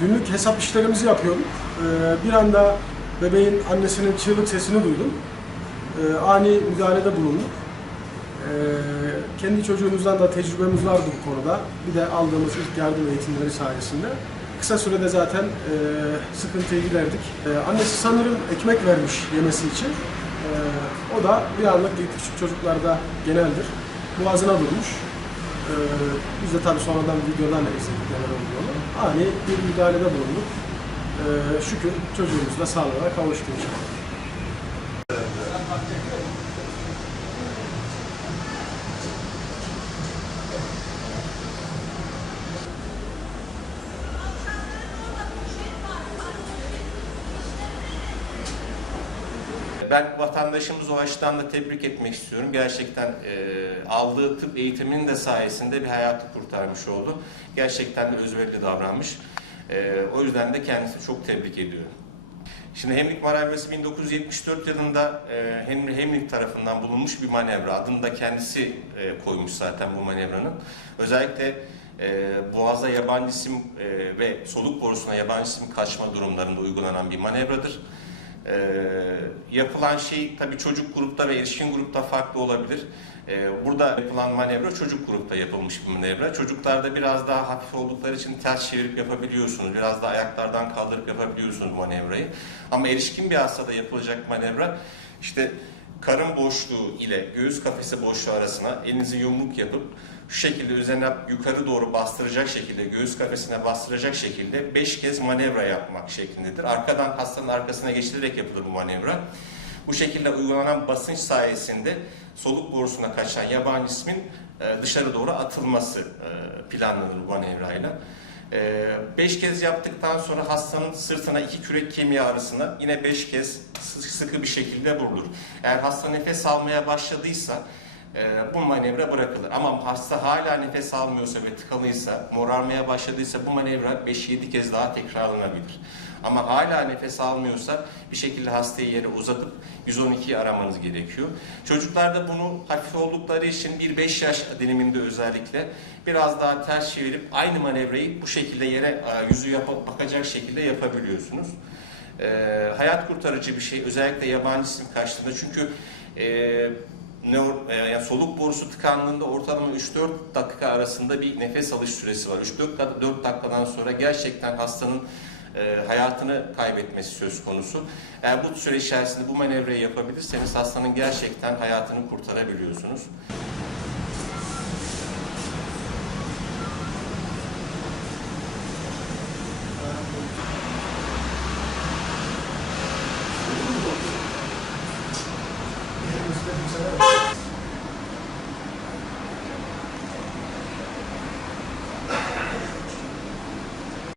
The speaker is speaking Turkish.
Günlük hesap işlerimizi yapıyorduk. Ee, bir anda bebeğin annesinin çığlık sesini duydum. Ee, ani müdahalede bulunduk. Ee, kendi çocuğumuzdan da tecrübemiz vardı bu konuda. Bir de aldığımız ilk yardım eğitimleri sayesinde. Kısa sürede zaten e, giderdik. Ee, annesi sanırım ekmek vermiş yemesi için. O da bir anlık küçük çocuklarda geneldir. Boğazına durmuş. Biz de tabii sonradan videodan da izledik neler olduğunu. Ani bir müdahalede bulunduk. Ee, şükür çocuğumuz da sağlığına kavuştu. Ben vatandaşımızı o açıdan da tebrik etmek istiyorum. Gerçekten e, aldığı tıp eğitiminin de sayesinde bir hayatı kurtarmış oldu. Gerçekten de özverili davranmış. E, o yüzden de kendisini çok tebrik ediyorum. Şimdi Hemlik manevrası 1974 yılında e, Henry Hemlik tarafından bulunmuş bir manevra. Adını da kendisi e, koymuş zaten bu manevranın. Özellikle e, boğaza yabancı isim e, ve soluk borusuna yabancı isim kaçma durumlarında uygulanan bir manevradır. Ee, yapılan şey tabii çocuk grupta ve erişkin grupta farklı olabilir. Ee, burada yapılan manevra çocuk grupta yapılmış bir manevra. Çocuklarda biraz daha hafif oldukları için ters çevirip yapabiliyorsunuz. Biraz da ayaklardan kaldırıp yapabiliyorsunuz manevrayı. Ama erişkin bir hastada yapılacak manevra işte karın boşluğu ile göğüs kafesi boşluğu arasına elinizi yumruk yapıp şu şekilde üzerine yukarı doğru bastıracak şekilde, göğüs kafesine bastıracak şekilde 5 kez manevra yapmak şeklindedir. Arkadan hastanın arkasına geçirilerek yapılır bu manevra. Bu şekilde uygulanan basınç sayesinde soluk borusuna kaçan yabancı ismin e, dışarı doğru atılması e, planlanır bu manevrayla. 5 kez yaptıktan sonra hastanın sırtına iki kürek kemiği arasına yine 5 kez sı- sıkı bir şekilde vurulur. Eğer hasta nefes almaya başladıysa e, bu manevra bırakılır. Ama hasta hala nefes almıyorsa ve tıkalıysa, morarmaya başladıysa bu manevra 5-7 kez daha tekrarlanabilir. Ama hala nefes almıyorsa bir şekilde hastayı yere uzatıp 112'yi aramanız gerekiyor. Çocuklarda bunu hafif oldukları için 1-5 yaş diliminde özellikle biraz daha ters çevirip aynı manevrayı bu şekilde yere e, yüzü yapa- bakacak şekilde yapabiliyorsunuz. Ee, hayat kurtarıcı bir şey özellikle yabancı isim kaçtığında çünkü e, e, yani soluk borusu tıkandığında ortalama 3-4 dakika arasında bir nefes alış süresi var. 3-4 dakikadan sonra gerçekten hastanın e, hayatını kaybetmesi söz konusu. Eğer bu süre içerisinde bu manevrayı yapabilirseniz hastanın gerçekten hayatını kurtarabiliyorsunuz. Thank you.